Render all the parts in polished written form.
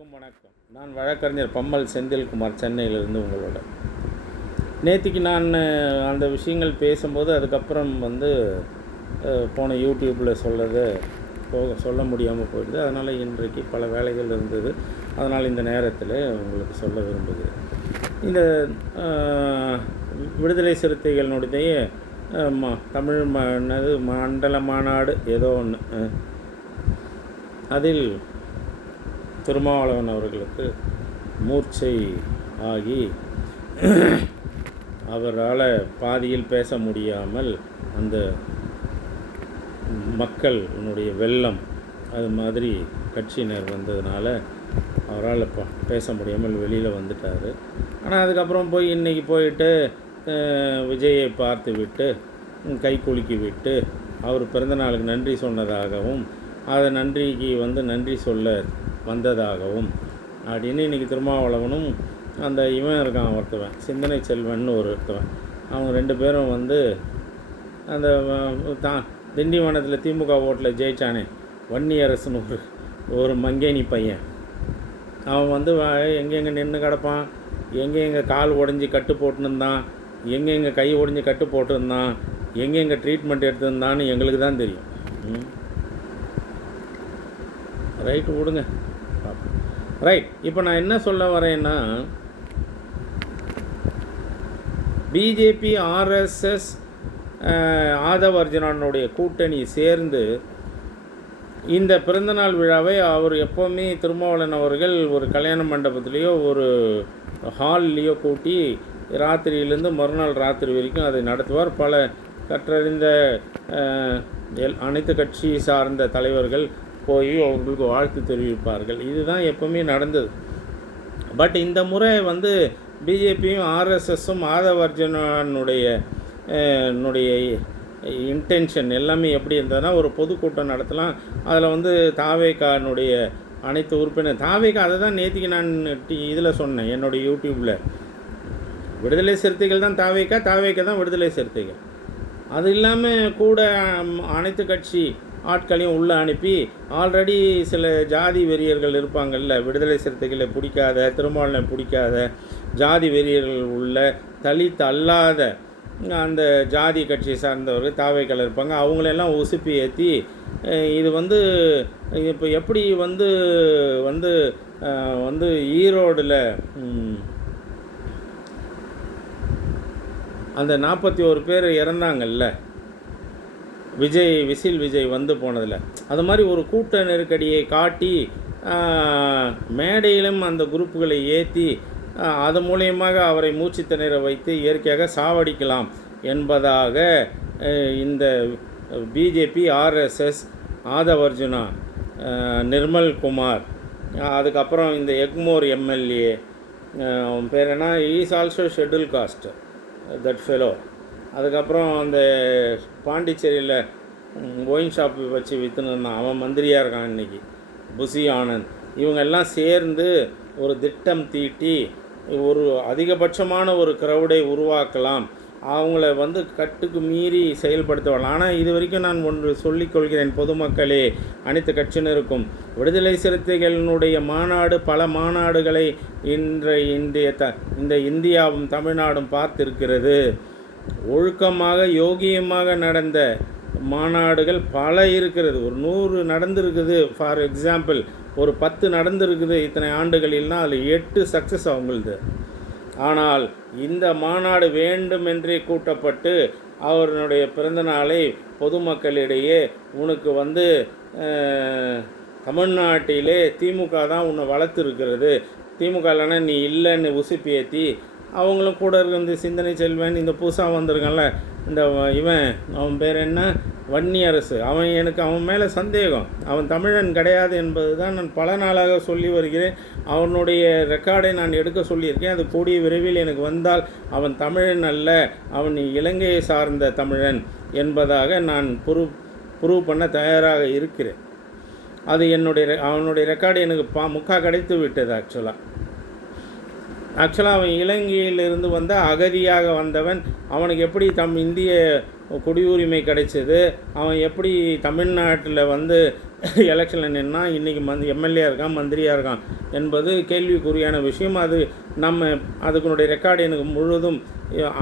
அனைவருக்கும் வணக்கம். நான் வழக்கறிஞர் பம்மல் செந்தில்குமார், சென்னையிலிருந்து உங்களோட. நேற்றுக்கு நான் அந்த விஷயங்கள் பேசும்போது அதுக்கப்புறம் போன யூடியூப்பில் சொல்ல முடியாமல் போயிடுது. அதனால் இன்றைக்கு பல வேலைகள் இருந்தது. அதனால் இந்த நேரத்தில் உங்களுக்கு சொல்ல விரும்புகிறேன். இந்த விடுதலை சிறுத்தைகளினுடைய தமிழ் மண்டல மாநாடு ஏதோ ஒன்று, அதில் திருமாவளவன் அவர்களுக்கு மூர்ச்சை ஆகி அவரால் பாதியில் பேச முடியாமல் அந்த மக்களுடைய வெள்ளம் அது மாதிரி கட்சியினர் வந்ததுனால அவரால் பேச முடியாமல் வெளியில் வந்துட்டார். ஆனால் அதுக்கப்புறம் இன்றைக்கி போயிட்டு விஜயை பார்த்து விட்டு கை குலுக்கி விட்டு அவர் பிறந்தநாளுக்கு நன்றி சொன்னதாகவும் அதை நன்றிக்கு நன்றி சொல்ல வந்ததாகவும் அப்படின்னு இன்றைக்கி திருமாவளவனும் அந்த இவன் இருக்கான் ஒருத்தவன், சிந்தனை செல்வன் ஒருத்தவன், அவங்க ரெண்டு பேரும் அந்த திண்டிவனத்தில் திமுக ஓட்டில் ஜெயிச்சானே வன்னியரசுன்னு ஒரு மங்கேனி பையன், அவன் எங்கெங்கே நின்று கிடப்பான், எங்கெங்கே கால் உடஞ்சி கட்டு போட்டுருந்தான், எங்கெங்கே கை உடஞ்சி கட்டு போட்டுருந்தான், எங்கெங்கே ட்ரீட்மெண்ட் எடுத்துருந்தான்னு எங்களுக்கு தான் தெரியும். ரைட்டு, விடுங்க. ரைட். இப்போ நான் என்ன சொல்ல வரேன்னா, பிஜேபி ஆர்எஸ்எஸ் ஆதவ் அர்ஜுனனுடைய கூட்டணி சேர்ந்து இந்த பிறந்தநாள் விழாவை அவர் எப்போவுமே திருமாவளவன் அவர்கள் ஒரு கல்யாண மண்டபத்துலேயோ ஒரு ஹால்லேயோ கூட்டி ராத்திரியிலேருந்து மறுநாள் ராத்திரி வரைக்கும் அதை நடத்துவார். பல கற்றறிந்த அனைத்து கட்சி சார்ந்த தலைவர்கள் போய் அவர்களுக்கு வாழ்த்து தெரிவிப்பார்கள். இதுதான் எப்பவுமே நடந்தது. பட் இந்த முறை பிஜேபியும் ஆர்எஸ்எஸும் ஆதவ் அர்ஜுனனுடைய இன்டென்ஷன் எல்லாமே எப்படி இருந்ததுன்னா, ஒரு பொதுக்கூட்டம் நடத்தலாம், அதில் தாவேகானுடைய அனைத்து உறுப்பினர் தாவேகா, அதை தான் நேற்றுக்கு நான் இதில் சொன்னேன் என்னுடைய யூடியூப்பில், விடுதலை சிறுத்தைகள் தான் தாவேகா தான் விடுதலை சிறுத்தைகள். அது இல்லாமல் கூட அனைத்து கட்சி ஆட்களையும் உள்ளே அனுப்பி, ஆல்ரெடி சில ஜாதி வெறியர்கள் இருப்பாங்கள்ல, விடுதலை சிறுத்தைகளை பிடிக்காத, திருமாவளவனை பிடிக்காத ஜாதி வெறியர்கள் உள்ள தலித் அல்லாத அந்த ஜாதி கட்சியை சார்ந்தவர்கள் தாவைகள் இருப்பாங்க, அவங்களெல்லாம் உசுப்பி ஏற்றி இது இப்போ எப்படி ஈரோடில் அந்த 41 பேர் இறந்தாங்கல்ல விஜய் போனதில், அது மாதிரி ஒரு கூட்ட நெருக்கடியை காட்டி மேடையிலும் அந்த குரூப்புகளை ஏற்றி அது மூலியமாக அவரை மூச்சு திணற வைத்து இயற்கையாக சாவடிக்கலாம் என்பதாக இந்த பிஜேபி ஆர்எஸ்எஸ் ஆதவ் அர்ஜுனா, நிர்மல் குமார், அதுக்கப்புறம் இந்த எக்மோர் எம்எல்ஏ அவன் பேர் என்ன, is also schedule cost that fellow, அதுக்கப்புறம் அந்த பாண்டிச்சேரியில் ஒயின் ஷாப் வச்சு விற்றுன்னு இருந்தான், அவன் மந்திரியாக இருக்கான் இன்றைக்கி, புசி ஆனந்த், இவங்கெல்லாம் சேர்ந்து ஒரு திட்டம் தீட்டி ஒரு அதிகபட்சமான ஒரு க்ரௌடை உருவாக்கலாம், அவங்கள கட்டுக்கு மீறி செயல்படுத்தலாம். ஆனால் இது வரைக்கும் நான் ஒன்று சொல்லிக்கொள்கிறேன் பொதுமக்களே, அனைத்து கட்சியினருக்கும், விடுதலை சிறுத்தைகளினுடைய மாநாடு பல மாநாடுகளை இந்த இந்தியாவும் தமிழ்நாடும் பார்த்திருக்கிறது. ஒழுக்கமாக யோகியமாக நடந்த மாநாடுகள் பல இருக்கிறது. ஒரு 100 நடந்திருக்குது. ஃபார் எக்ஸாம்பிள் ஒரு 10 நடந்திருக்குது இத்தனை ஆண்டுகளில்னா அதில் 8 சக்ஸஸ் அவங்களது. ஆனால் இந்த மாநாடு வேண்டுமென்றே கூட்டப்பட்டு அவருடைய பிறந்தநாளை பொதுமக்களிடையே உனக்கு தமிழ்நாட்டிலே திமுக தான் உன்னை வளர்த்துருக்கிறது, திமுக இல்லைன்னா நீ இல்லைன்னு உசுப்பேற்றி அவங்களும் கூட இருக்க சிந்தனை செல்வன், இந்த புதுசாக வந்திருக்கான்ல இந்த இவன், அவன் பேர் என்ன, வன்னியரசு, அவன் மேலே சந்தேகம், அவன் தமிழன் கிடையாது என்பது தான் நான் பல நாளாக சொல்லி வருகிறேன். அவனுடைய ரெக்கார்டை நான் எடுக்க சொல்லியிருக்கேன். அது கூடிய விரைவில் எனக்கு வந்தால் அவன் தமிழன் அல்ல, அவன் இலங்கையை சார்ந்த தமிழன் என்பதாக நான் ப்ரூவ் பண்ண தயாராக இருக்கிறேன். அது அவனுடைய ரெக்கார்டு எனக்கு கிடைத்து விட்டது. ஆக்சுவலாக அவன் இலங்கையிலிருந்து அகதியாக வந்தவன், அவனுக்கு எப்படி இந்திய குடியுரிமை கிடைச்சது, அவன் எப்படி தமிழ்நாட்டில் எலெக்ஷனில் நின்னா இன்றைக்கி எம்எல்ஏ இருக்கான், மந்திரியாக இருக்கான் என்பது கேள்விக்குறியான விஷயம். அது நம்ம அதுக்குனுடைய ரெக்கார்டு எனக்கு முழுவதும்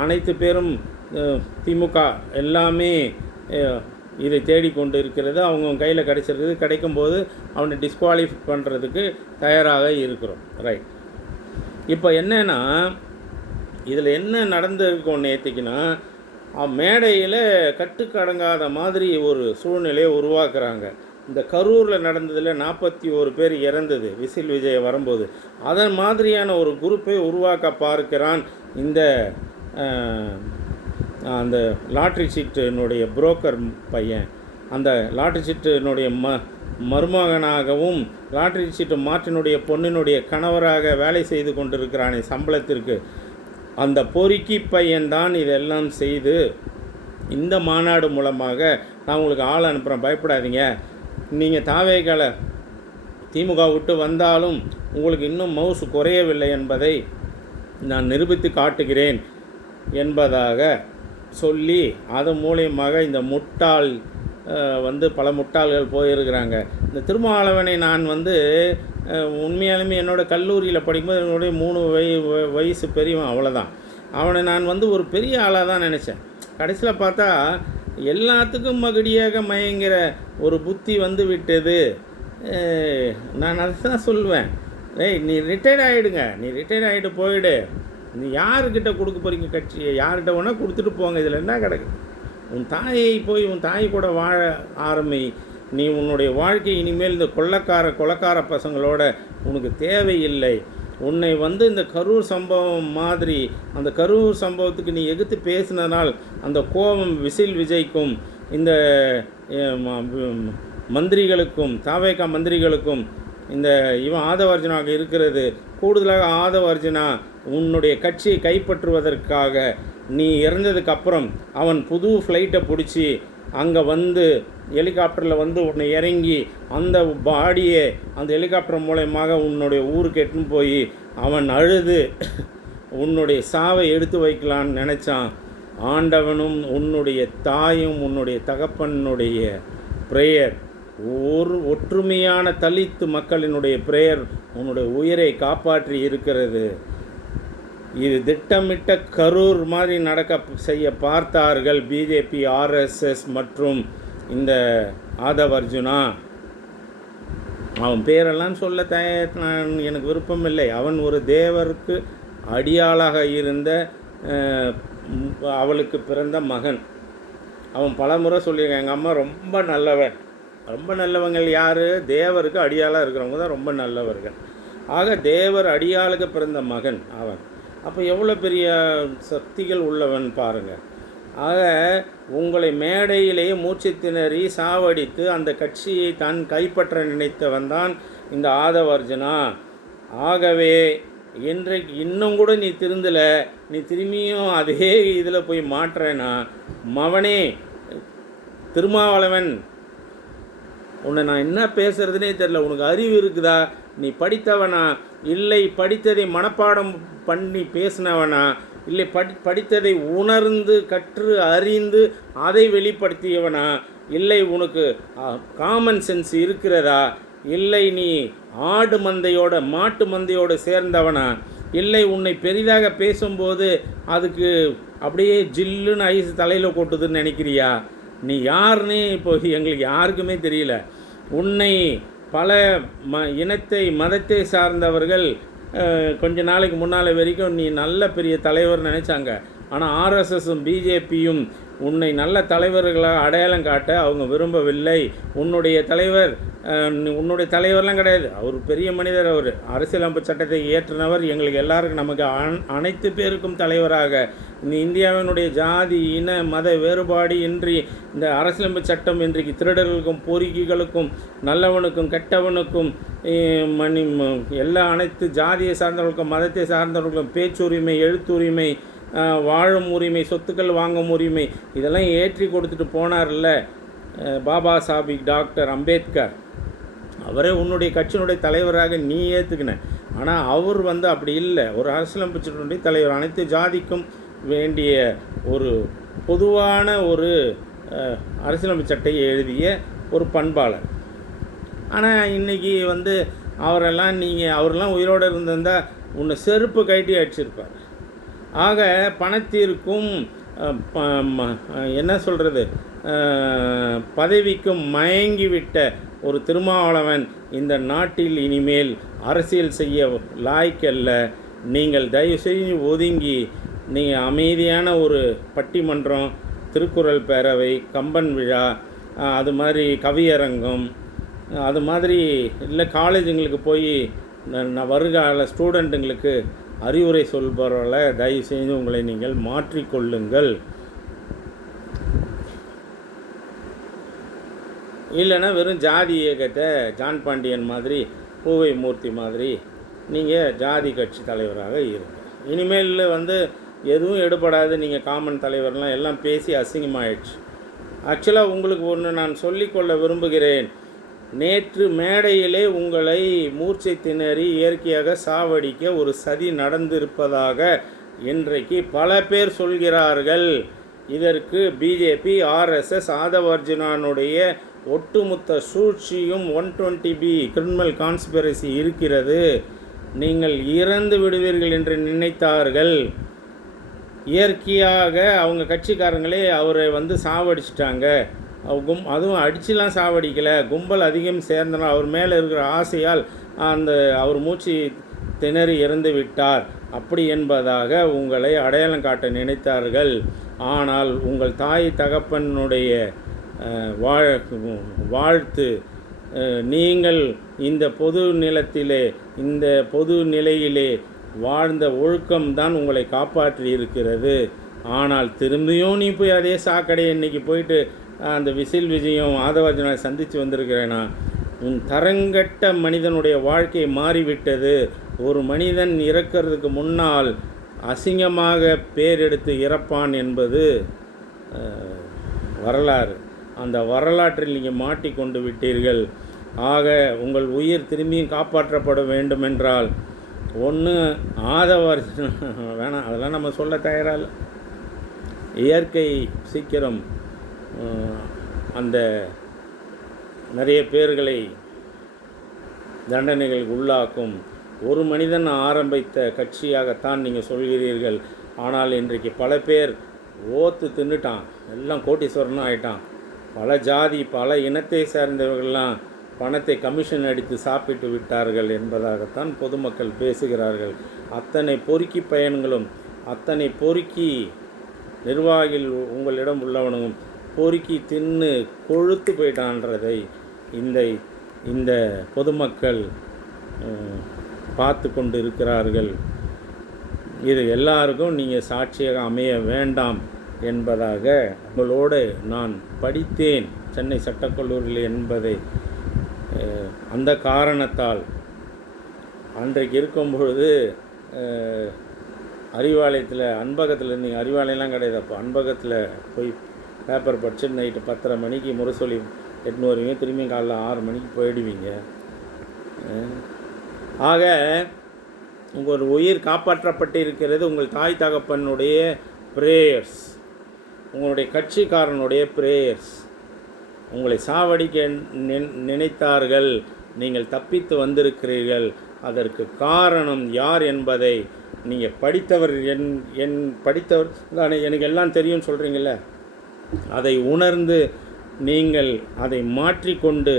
அனைத்து பேரும் திமுக எல்லாமே இதை தேடிக்கொண்டு இருக்கிறது. அவங்க கையில் கிடைச்சிருக்குது. கிடைக்கும்போது அவனை டிஸ்குவாலிஃபை பண்ணுறதுக்கு தயாராக இருக்கிறோம். ரைட். இப்போ என்னென்னா இதில் என்ன நடந்திருக்கும் நேற்றுக்குன்னா, மேடையில் கட்டுக்கடங்காத மாதிரி ஒரு சூழ்நிலையை உருவாக்குறாங்க. இந்த கரூரில் நடந்ததில் 41 பேர் இறந்தது விசில் விஜய் வரும்போது. அதன் மாதிரியான ஒரு குரூப்பை உருவாக்க பார்க்கிறான் இந்த அந்த லாட்ரி சீட்டினுடைய புரோக்கர் பையன். அந்த லாட்ரி சீட்டினுடைய மருமகனாகவும் லாட்ரி சீட்டு மாற்றினுடைய பொண்ணினுடைய கணவராக வேலை செய்து கொண்டிருக்கிறானே சம்பளத்திற்கு, அந்த பொறுக்கி பையன்தான் இதெல்லாம் செய்து இந்த மாநாடு மூலமாக நான் உங்களுக்கு ஆள் அனுப்புகிறேன், பயப்படாதீங்க, நீங்கள் தாவேகால திமுக விட்டு வந்தாலும் உங்களுக்கு இன்னும் மவுசு குறையவில்லை என்பதை நான் நிரூபித்து காட்டுகிறேன் என்பதாக சொல்லி அது மூலியமாக இந்த முட்டாள் பல முட்டாள்கள் போயிருக்கிறாங்க. இந்த திருமாவளவனை நான் உண்மையாலுமே என்னோடய கல்லூரியில் படிக்கும்போது என்னுடைய 3 வயசு பெரியவன், அவ்வளோதான். அவனை நான் ஒரு பெரிய ஆளாக தான் நினச்சேன். கடைசியில் பார்த்தா எல்லாத்துக்கும் மகிடியாக மயங்கிற ஒரு புத்தி விட்டது. நான் அதை தான் சொல்லுவேன், நீ ரிட்டையர்ட் ஆகிடுங்க, நீ ரிட்டையர்ட் ஆகிட்டு போயிடு, நீ யாருக்கிட்ட கொடுக்க போகிறீங்க கட்சியை, யார்கிட்ட வேணால் கொடுத்துட்டு போங்க, இதில் என்ன கிடக்கு? உன் தாயை போய் உன் தாய் கூட வாழ ஆரம்பி. நீ உன்னுடைய வாழ்க்கை இனிமேல் இந்த கொலைக்கார பசங்களோட உனக்கு தேவையில்லை. உன்னை இந்த கரூர் சம்பவம் மாதிரி அந்த கரூர் சம்பவத்துக்கு நீ எதிர்த்து பேசினதால் அந்த கோபம் விசில் விஜய்க்கும் இந்த மந்திரிகளுக்கும் தாவேகா மந்திரிகளுக்கும் இந்த இவன் ஆதவர்ஜனாக இருக்கிறது. கூடுதலாக ஆதவர்ஜனா உன்னுடைய கட்சியை கைப்பற்றுவதற்காக நீ இறந்ததுக்கப்புறம் அவன் புது ஃப்ளைட்டை பிடிச்சி அங்கே ஹெலிகாப்டரில் உன்னை இறங்கி அந்த பாடியை அந்த ஹெலிகாப்டர் மூலயமாக உன்னுடைய ஊருக்கு எட்டுன்னு போய் அவன் அழுது உன்னுடைய சாவை எடுத்து வைக்கலான்னு நினச்சான். ஆண்டவனும் உன்னுடைய தாயும் உன்னுடைய தகப்பனுடைய ப்ரேயர், ஒற்றுமையான தலித்து மக்களினுடைய ப்ரேயர் உன்னுடைய உயிரை காப்பாற்றி இருக்கிறது. இது திட்டமிட்ட கரூர் மாதிரி செய்ய பார்த்தார்கள் பிஜேபி, ஆர்எஸ்எஸ் மற்றும் இந்த ஆதவர்ஜுனா. அவன் பேரெல்லாம் சொல்ல எனக்கு விருப்பம் இல்லை. அவன் ஒரு தேவருக்கு அடியாளாக இருந்த அவளுக்கு பிறந்த மகன். அவன் பலமுறை சொல்லியிருக்கான், எங்கள் அம்மா ரொம்ப நல்லவன். ரொம்ப நல்லவங்கள் யார்? தேவருக்கு அடியாளாக இருக்கிறவங்க தான் ரொம்ப நல்லவர்கள். ஆக தேவர் அடியாளுக்கு பிறந்த மகன் அவன். அப்போ எவ்வளோ பெரிய சக்திகள் உள்ளவன் பாருங்கள். ஆக உங்களை மேடையிலேயே மூச்சு திணறி சாவடித்து அந்த கட்சியை தான் கைப்பற்ற நினைத்தவன் தான் இந்த ஆதவர்ஜனா. ஆகவே இன்றைக்கு இன்னும் கூட நீ திருந்தலை, நீ திரும்பியும் அதே இதில் போய் மாற்றேன்னா மவனே திருமாவளவன், உன்னை நான் என்ன பேசுகிறதுனே தெரில. உனக்கு அறிவு இருக்குதா? நீ படித்தவனா? இல்லை படித்ததை மனப்பாடம் பண்ணி பேசினவனா? இல்லை படித்ததை உணர்ந்து கற்று அறிந்து அதை வெளிப்படுத்தியவனா? இல்லை உனக்கு காமன் சென்ஸ் இருக்கிறதா? இல்லை நீ ஆடு மந்தையோட மாட்டு மந்தையோடு சேர்ந்தவனா? இல்லை உன்னை பெரிதாக பேசும்போது அதுக்கு அப்படியே ஜில்லுன்னு ஐஸ் தலையில் கொட்டுதுன்னு நினைக்கிறியா? நீ யாருன்னே இப்போ எங்களுக்கு யாருக்குமே தெரியல. உன்னை பல இனத்தை மதத்தை சார்ந்தவர்கள் கொஞ்ச நாளைக்கு முன்னால் வரைக்கும் நீ நல்ல பெரிய தலைவர் நினச்சாங்க. ஆனால் ஆர்எஸ்எஸும் பிஜேபியும் உன்னை நல்ல தலைவர்களாக அடையாளம் காட்ட அவங்க விரும்பவில்லை. உன்னுடைய தலைவர்லாம் கிடையாது, அவர் பெரிய மனிதர். அவர் அரசியலமைப்பு சட்டத்தை இயற்றினவர். எங்களுக்கு எல்லாருக்கும் நமக்கு அனைத்து பேருக்கும் தலைவராக இந்த இந்தியாவினுடைய ஜாதி இன மத வேறுபாடு இன்றி இந்த அரசியலமைப்பு சட்டம் இன்றைக்கு திருடர்களுக்கும் பொறுக்கிகளுக்கும் நல்லவனுக்கும் கெட்டவனுக்கும் எல்லா அனைத்து ஜாதியை சார்ந்தவர்களுக்கும் மதத்தை சார்ந்தவர்களுக்கும் பேச்சுரிமை, எழுத்துரிமை, வாழும் உரிமை, சொத்துக்கள் வாங்கும் உரிமை இதெல்லாம் ஏற்றி கொடுத்துட்டு போனார்ல பாபா சாஹிப் டாக்டர் அம்பேத்கர். அவரே உன்னுடைய கட்சியினுடைய தலைவராக நீ ஏற்றுக்கின. ஆனால் அவர் அப்படி இல்லை. ஒரு அரசியலமைப்பு சட்டத்தினுடைய தலைவர், அனைத்து ஜாதிக்கும் வேண்டிய ஒரு பொதுவான ஒரு அரசியலமைப்பு சட்டத்தை எழுதிய ஒரு பண்பாளர். ஆனால் இன்றைக்கி வந்து அவரெல்லாம் உயிரோடு இருந்திருந்தால் உன்னை செருப்பு கட்டி அடிச்சிருப்பார். ஆக பணத்திற்கும் என்ன சொல்கிறது பதவிக்கும் மயங்கிவிட்ட ஒரு திருமாவளவன் இந்த நாட்டில் இனிமேல் அரசியல் செய்ய லாய்க்கல்ல. நீங்கள் தயவுசெய்து ஒதுங்கி நீங்கள் அமைதியான ஒரு பட்டிமன்றம், திருக்குறள் பேரவை, கம்பன் விழா, அது மாதிரி கவியரங்கம், அது மாதிரி இல்லை காலேஜுங்களுக்கு போய் வருகால ஸ்டூடெண்ட்டுங்களுக்கு அறிவுரை சொல்பவர்களை தயவுசெய்து உங்களை நீங்கள் மாற்றிக்கொள்ளுங்கள். இல்லைன்னா வெறும் ஜாதி இயக்கத்தை ஜான் பாண்டியன் மாதிரி, பூவை மூர்த்தி மாதிரி நீங்கள் ஜாதி கட்சி தலைவராக இருங்க. இனிமேல் வந்து எதுவும் எடுபடாது. நீங்கள் காமன் தலைவர்லாம் எல்லாம் பேசி அசிங்கமாயிடுச்சு. ஆக்சுவலாக உங்களுக்கு ஒன்று நான் சொல்லிக்கொள்ள விரும்புகிறேன். நேற்று மேடையிலே உங்களை மூர்ச்சை திணறி இயற்கையாக சாவடிக்க ஒரு சதி நடந்திருப்பதாக இன்றைக்கு பல பேர் சொல்கிறார்கள். இதற்கு பிஜேபி, ஆர்எஸ்எஸ், ஆதவர்ஜுனானுடைய ஒட்டுமொத்த சூழ்ச்சியும் 120B கிரிமினல் கான்ஸ்பிரசி இருக்கிறது. நீங்கள் இறந்து விடுவீர்கள் என்று நினைத்தார்கள். இயற்கையாக அவங்க கட்சிக்காரங்களே அவரை வந்து சாவடிச்சிட்டாங்க. அதுவும் அடிச்சுலாம் சாவடிக்கலை, கும்பல் அதிகம் சேர்ந்தனால் அவர் மேலே இருக்கிற ஆசையால் அவர் மூச்சு திணறி இறந்து விட்டார் அப்படி என்பதாக உங்களை அடையாளம் காட்ட நினைத்தார்கள். ஆனால் உங்கள் தாய் தகப்பனுடைய வாழ்த்து, நீங்கள் இந்த பொது நிலத்திலே, இந்த பொது நிலையிலே வாழ்ந்த ஒழுக்கம்தான் உங்களை காப்பாற்றி இருக்கிறது. ஆனால் திரும்பியும் நீ போய் அதே சாக்கடையை இன்றைக்கி போயிட்டு அந்த விசில் விஜயம் ஆதவர்ஜனை சந்தித்து வந்திருக்கிறேனா? உன் தரங்கட்ட மனிதனுடைய வாழ்க்கை மாறிவிட்டது. ஒரு மனிதன் இறக்கிறதுக்கு முன்னால் அசிங்கமாக பேர் எடுத்து இறப்பான் என்பது வரலாறு. அந்த வரலாற்றில் நீங்கள் மாட்டிக்கொண்டு விட்டீர்கள். ஆக உங்கள் உயிர் திரும்பியும் காப்பாற்றப்பட வேண்டுமென்றால் ஒன்று ஆதவர்ஜன வேணாம், அதெல்லாம் நம்ம சொல்ல தயாராக இல்லை. இயற்கை சீக்கிரம் அந்த நிறைய பேர்களை தண்டனைகளுக்கு உள்ளாக்கும். ஒரு மனிதன் ஆரம்பித்த கட்சியாகத்தான் நீங்கள் சொல்கிறீர்கள். ஆனால் இன்றைக்கு பல பேர் ஓத்து தின்னுட்டான், எல்லாம் கோட்டீஸ்வரனும் ஆயிட்டான். பல ஜாதி, பல இனத்தை சேர்ந்தவர்கள்லாம் பணத்தை கமிஷன் அடித்து சாப்பிட்டு விட்டார்கள் என்பதாகத்தான் பொதுமக்கள் பேசுகிறார்கள். அத்தனை பொறுக்கி பயன்களும், அத்தனை பொறுக்கி நிர்வாகிகள் உங்களிடம் உள்ளவனும் பொறுக்கி தின்னு கொழுத்து போயிட்டான்றதை இந்த பொதுமக்கள் பார்த்து கொண்டு இருக்கிறார்கள். இது எல்லாருக்கும் நீங்கள் சாட்சியாக அமைய வேண்டாம் என்பதாக உங்களோடு நான் படித்தேன் சென்னை சட்டக்கல்லூரியில் என்பதை அந்த காரணத்தால் அன்றைக்கு இருக்கும் பொழுது அறிவாலயத்தில் அன்பகத்தில் இருந்தீங்க. அறிவாலயம்லாம் கிடையாது. அப்போ அன்பகத்தில் போய் பேப்பர் படித்து நைட்டு 10:30 மணிக்கு முரசொலி 8 வருவீங்க, திரும்பியும் காலைல 6 மணிக்கு போயிடுவீங்க. ஆக உங்கள் உயிர் காப்பாற்றப்பட்டு இருக்கிறது உங்கள் தாய் தகப்பனுடைய ப்ரேயர்ஸ், உங்களுடைய கட்சிக்காரனுடைய ப்ரேயர்ஸ். உங்களை சாவடிக்க நினைத்தார்கள், நீங்கள் தப்பித்து வந்திருக்கிறீர்கள். அதற்கு காரணம் யார் என்பதை நீங்கள் படித்தவர், படித்தவர் தானே, எனக்கு எல்லாம் தெரியும்னு சொல்கிறீங்கள, அதை உணர்ந்து நீங்கள் அதை மாற்றிக்கொண்டு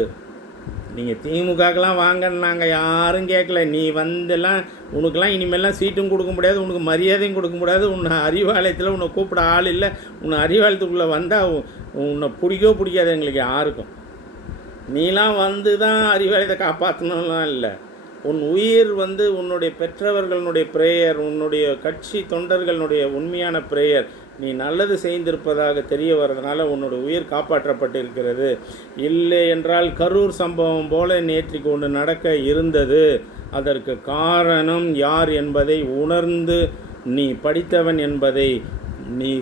நீங்கள் திமுகக்கெலாம் வாங்கன்னு நாங்கள் யாரும் கேட்கல. நீ வந்தெல்லாம் உனக்கெல்லாம் இனிமேலாம் சீட்டும் கொடுக்க முடியாது, உனக்கு மரியாதையும் கொடுக்க முடியாது. உன்னை அறிவாலயத்தில் உன்னை கூப்பிட ஆள் இல்லை. உன்னை அறிவாலயத்துக்குள்ளே வந்தால் உன்னை பிடிக்காது எங்களுக்கு யாருக்கும். நீலாம் வந்து தான் அறிவாலயத்தை காப்பாற்றணும்லாம் இல்லை. உன் உயிர் வந்து உன்னுடைய பெற்றவர்களுடைய ப்ரேயர், உன்னுடைய கட்சி தொண்டர்களுடைய உண்மையான ப்ரேயர், நீ நல்லது செய்திருப்பதாக தெரிய வர்றதுனால உன்னுடைய உயிர் காப்பாற்றப்பட்டிருக்கிறது. இல்லை என்றால் கரூர் சம்பவம் போல நேற்றுக்கு ஒன்று நடக்க இருந்தது. அதற்கு காரணம் யார் என்பதை உணர்ந்து நீ படித்தவன் என்பதை நீ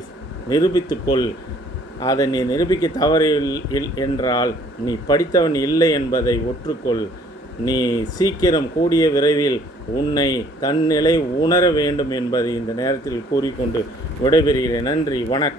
நிரூபித்துக்கொள். அதை நீ நிரூபிக்க தவறு என்றால் நீ படித்தவன் இல்லை என்பதை ஒற்றுக்கொள். நீ சீக்கிரம் கூடிய விரைவில் உன்னை தன்னிலை உணர வேண்டும் என்பதை இந்த நேரத்தில் கூறிக்கொண்டு விடைபெறுகிறேன். நன்றி, வணக்கம்.